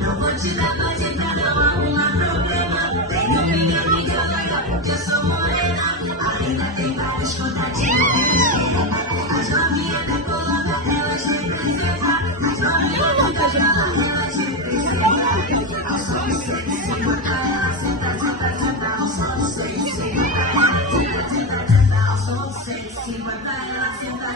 Não vou te dar paz e pra não arrumar problema. Tenho minha amiga loira porque eu sou morena. Ainda tem vários contatinhos. As novinhas decoladas, elas representam. As novinhas decoladas, elas representam. Ao som se botar ela senta, senta, senta. Ao som se botar ela senta, senta, senta. Ao som se botar ela senta.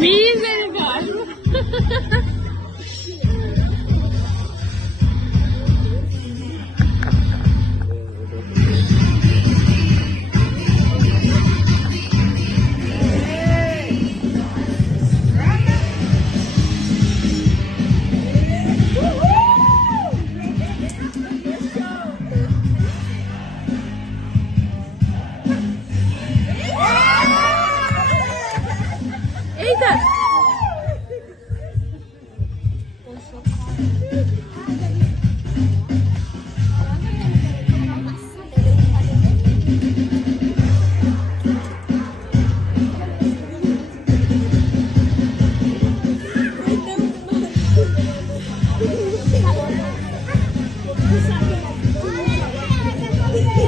Misericórdia! Eita!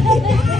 Thank you.